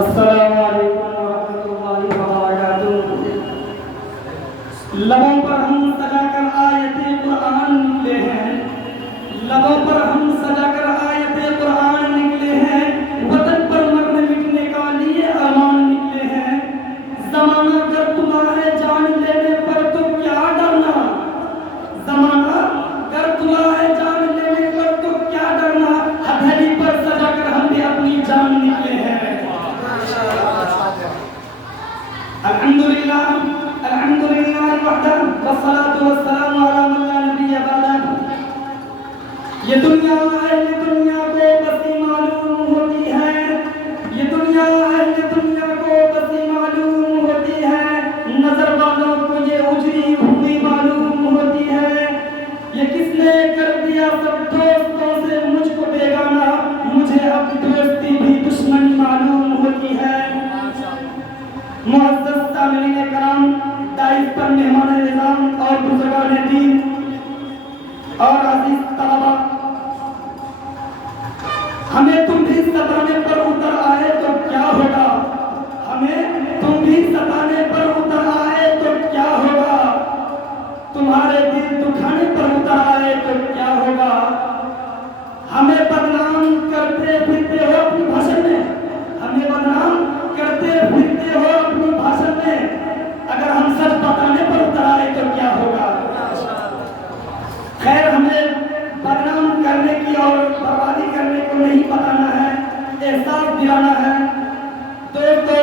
السلام علیکم ورحمۃ اللہ وبرکاتہ۔ لبوں پر ہم سجا کر آیت قرآن نکلے ہیں، لبوں پر ہم سجا کر آیت قرآن نکلے ہیں، وطن پر مرنے مٹنے کا لیے امان نکلے ہیں۔ زمانہ کر تمہارے جان لینے پر تو کیا ڈرنا، زمانہ کر تمہارے جان لینے پر تو کیا ڈرنا، ہتھیلی پر سجا کر ہم بھی اپنی جان نکلے ہیں۔ الحمدللہ الحمدللہ وحدہ والصلاة والسلام علی من لا نبی بعدہ۔ یہ دنیا اہل دنیا کو بسی معلوم ہوتی ہے، یہ دنیا اہل دنیا کو بسی معلوم ہوتی ہے، نظر والوں کو یہ اجری ہوئی معلوم ہوتی ہے۔ یہ کس نے کر دیا سب دوستوں سے مجھ کو بیگانہ، مجھے اب دوستی بھی دشمنی معلوم ہوتی ہے۔ معزز سامعین کرام، داعش پر مہمان نظام اور بزرگان دین اور عزیز طلباء، ہمیں تم بھی ستانے پر اتر آئے تو کیا ہوگا، ہمیں تم بھی ستانے پر اتر آئے تو کیا ہوگا، تمہارے دل دکھانے پر اتر آئے تو کیا ہوگا، ہمیں بدنام کرتے پھرتے ہو اپنی بھاشن میں، ہمیں بدنام کرتے پھرتے ہو اپنی بھاشن میں، اگر ہم سچ بتانے پر اتر آئے تو کیا ہوگا۔ خیر، ہمیں بدنام کرنے کی اور بربادی کرنے کو نہیں بتانا ہے، احساس دلانا ہے۔ دوستو،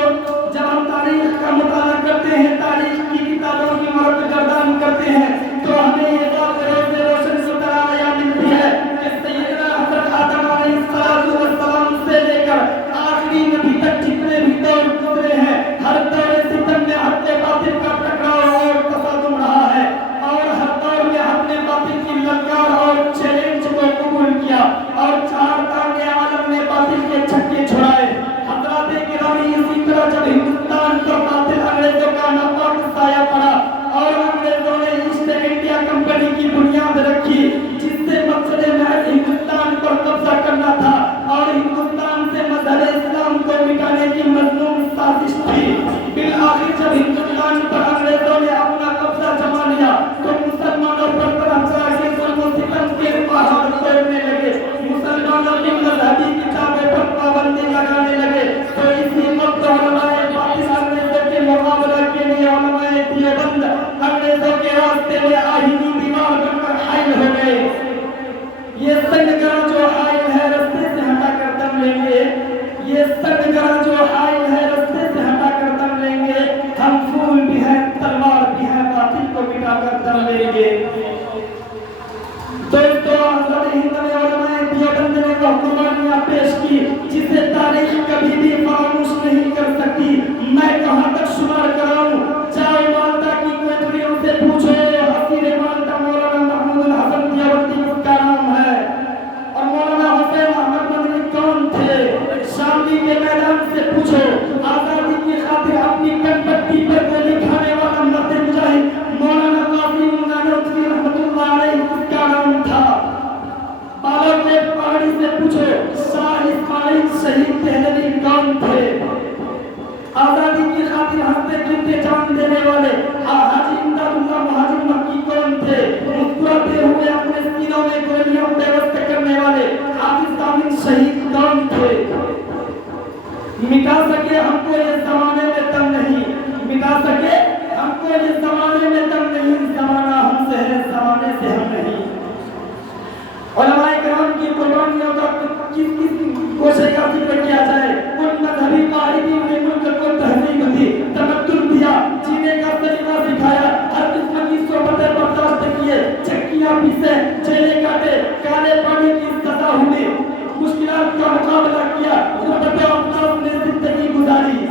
جب ہم تاریخ کا مطالعہ کرتے ہیں، تاریخ کی کتابوں کی مرد گردان کرتے ہیں، تو ہمیں یہ بات روز روشن سے درایا ملتی ہے کہ سیدنا حضرت آدم علیہ السلام سے لے کر آخری نبی تک جتنے بھی دور گزرے ہیں، ہر دور ستم میں حق باطل کا ٹکراؤ اور تصادم رہا ہے، اور ہر دور میں حق نے باطل کی للکار اور چیلنج کو قبول کیا، اور چار تانگے عالم نے باطل کے چھکے چھڑائے۔ حضرات گرامی، اسی طرح جب ہندوستان پر باطل انگریزوں کا ناپاک سایہ پڑا اور انگریزوں نے ایسٹ انڈیا کمپنی کی بنیاد رکھی، جس سے مقصد محض ہندوستان پر قبضہ کرنا تھا اور ہندوستان سے مذہب اسلام کو مٹانے کی مذموم سازش تھی، بالآخر جب ہندوستان پر انگریزوں نے اپنا قبضہ جما لیا تو مسلمانوں پر طرح طرح کے ظلم و ستم کے پہاڑ توڑنے لگے، مسلمانوں کی مذہبی کتابیں پر پابندی لگانے لگے، تو اسی وقت علماء باطل انگریزوں کے مقابلہ کے لیے علماء دیوبند انگریزوں کے راستے میں آہینی دیوار بن کر حائل ہو گئے۔ یہ سنگرہ جو حائل ہے رستے سے ہٹا کر دم لیں گے، یہ سنگرہ جو حائل ہے رستے سے ہٹا کر دم لیں گے، ہم پھول بھی ہیں تلوار بھی ہیں، باطل کو مٹا کر دم لیں گے۔ دوستو، حضرت ہند میں علماء دیوبند نے وہ قربانیاں پیش کی جسے تاریخ کبھی بھی فراموش نہیں کر سکتی۔ میں کہاں تک شمار کراؤں، جاؤ مالدہ کی کوئٹریوں سے پوچھو، حسیر مالدہ مولانا محمود الحسن دیوبندی کا نام ہے، اور مولانا حسین احمد مدنی کون تھے، شاملی کے میدان سے پوچھو، آزادی کی خاطر اپنی کن پٹی پر گولی کھانے والا مرد مجاہد مولانا قاسم نانوتوی رحمۃ اللہ علیہ کا نام تھا۔ بالاکوٹ پہاڑی سے پوچھو، شاہ اسماعیل شہید دہلوی کون تھے، آزادی کی خاطر ہنستے کھیلتے جان دینے والے حاجی امداد اللہ مہاجر مکی کون تھے، مسکراتے ہوئے اپنے سینوں میں گولیاں پیوست کرنے والے حافظ دامن شہید کون تھے۔ مٹا سکے ہم کو یہ زمانے میں دم نہیں، مٹا سکے ہم کو یہ زمانے میں دم نہیں، زمانہ ہم سے ہے زمانے سے ہم نہیں۔ علماء کرام کی قربانیوں کا کس کو سے کا ذکر کیا جائے، ان مذہبی قائدین نے ملک کو تہذیب دی، تمدن دیا، جینے کا طریقہ سکھایا، ہر قسم کی صحبتیں برداشت کیے، چکیاں پیسے، جیلیں کاٹے، کالے پانی کی سزا ہوئی، مشکلات کا مقابلہ کیا، غربت افلاس نے زندگی گزاری،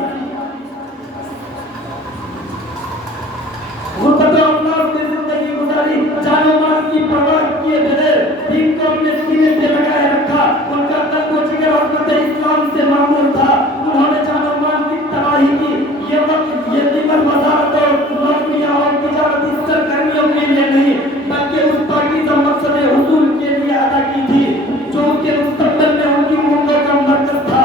غربت افلاس نے زندگی گزاری، جان و مال کی پرواہ کیے بغیر دین کو اپنے سینے سے لگائے رکھا، ان کا قلب و جگر حکمت اسلام سے معمور تھا، انہوں نے جان و مال کی تباہی کی، یہ وقت یہ قیمت وزارت اور نوکریاں اور تجارتی سرگرمیوں کے لیے نہیں بلکہ اس پاکیزہ مقصد حصول کے لیے ادا کی تھی جو ان کے مستقبل میں ان کی منگوں کا مرکز تھا۔